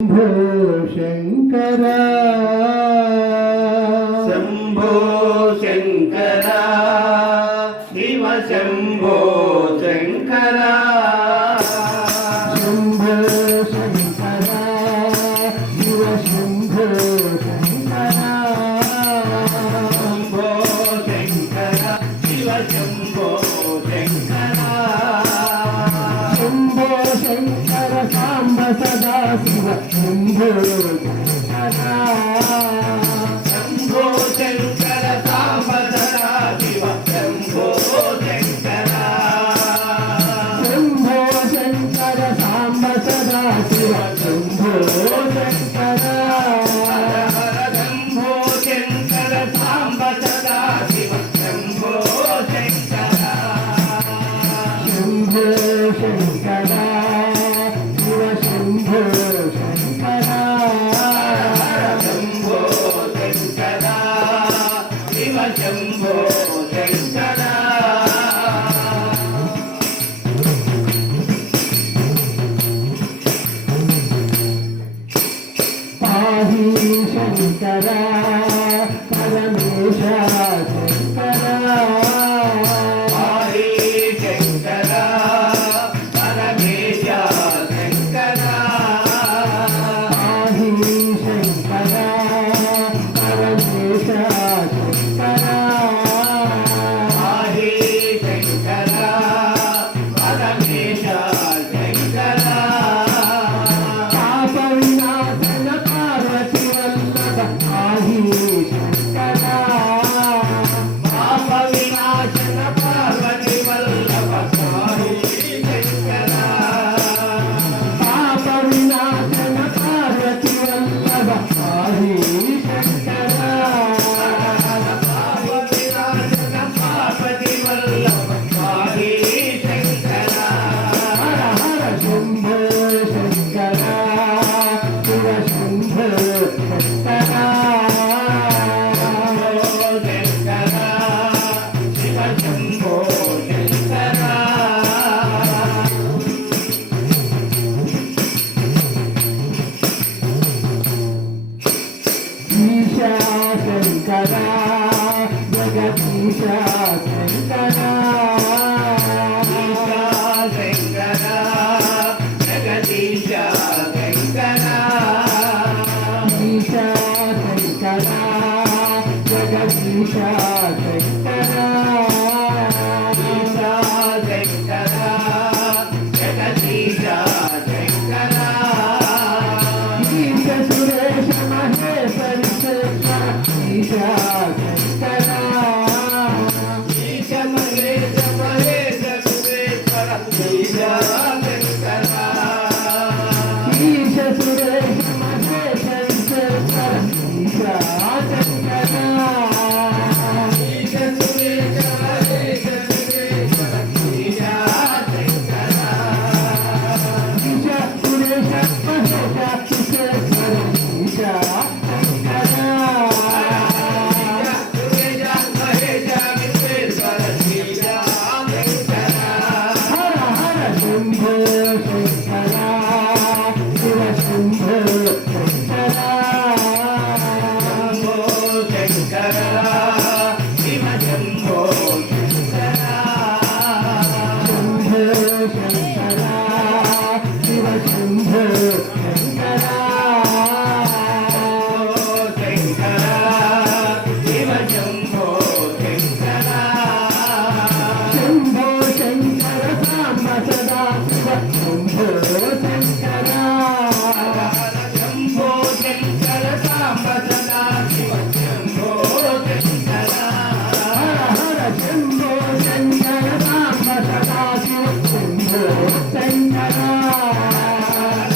శంభో శంకర శంభో శంకర శివ శంభో శంకర శంభో శంకర శివ శంభో శంకర శంభో శంకర శివ శంభో శంకర శంభో శంకర సాంబ సదా శివ శంభో శంకర శంభో శంకర సాంబ సదా శివ శంభో శంకర శంభో శంకర సాంబ సదా శివ శంభో శంకర శంభో శంకర సాంబ సదా శివ శంభో శంకర శంభో శంకర శివ శంభో శంకర శంభో శంకర శివ శంభో శంకర పాహి శంకర పరమేశ శంకర హరి శంకర పరమేశ శంకర పాహి శంకర పరమేశ శంకర హరి శంకర పరమేశ శంకర పాప వినాశన పార్వతి వల్లభ పాహి శంకర పాప వినాశన పార్వతి వల్లభ హరి శంకర పాప వినాశన పార్వతి వల్లభ పాహి శంకర పాప వినాశన పార్వతి వల్లభ హరి శంకర హర హర శంభో శంకర శివ శంభో శంకర శివ శంభో శంకర ఈశా శంకర జగదీశ శంకర ఈశా శంకర జగదీశ శంకర ఈశా శంకర జగదీశ శంకర ఈశా శంకర జగదీశ శంకర ఈశ సురేశ మహేశ్వరి శంకర ఈశా శంకర ఈశ మహేశ మహేశ సురేశ్వర ఈశా శంకర ఈశ సురేశ మహేశ్వరి శంకర ఈశా శంకర ఈశ సురేశ మహేశ సురేశ్వర ఈశా శంకర ఈశ సురేశ మహేశ విశ్వేశ్వర ఈశా శంకర హర హర శంభో శంకర శివ శంభో శంకర శంభో శంకర శివ శంభో శంకర శంభో శంకర సాంబ సదా శివ శంభో శంకర హర హర శంభో శంకర సాంబ సదా శివ శంభో శంకర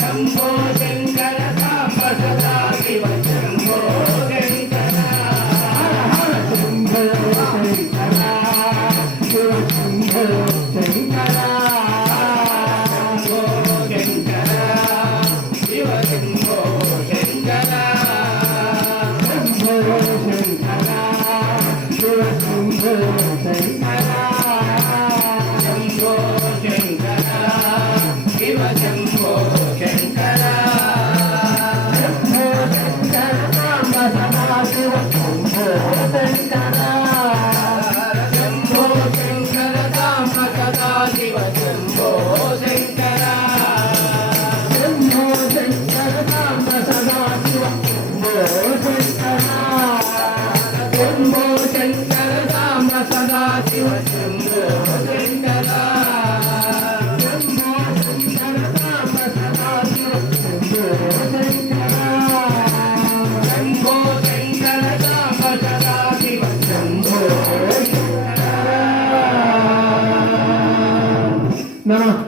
శంభో శంకర సాంబ సదా శివ శంభో శంకర హర హర శంభో శంకర శివ శంభో శంకర శివ శంభో శంకర శంభో శంకర శివ శంభో శంకర శంభో శంకర శివ శంభో శంకర శంకర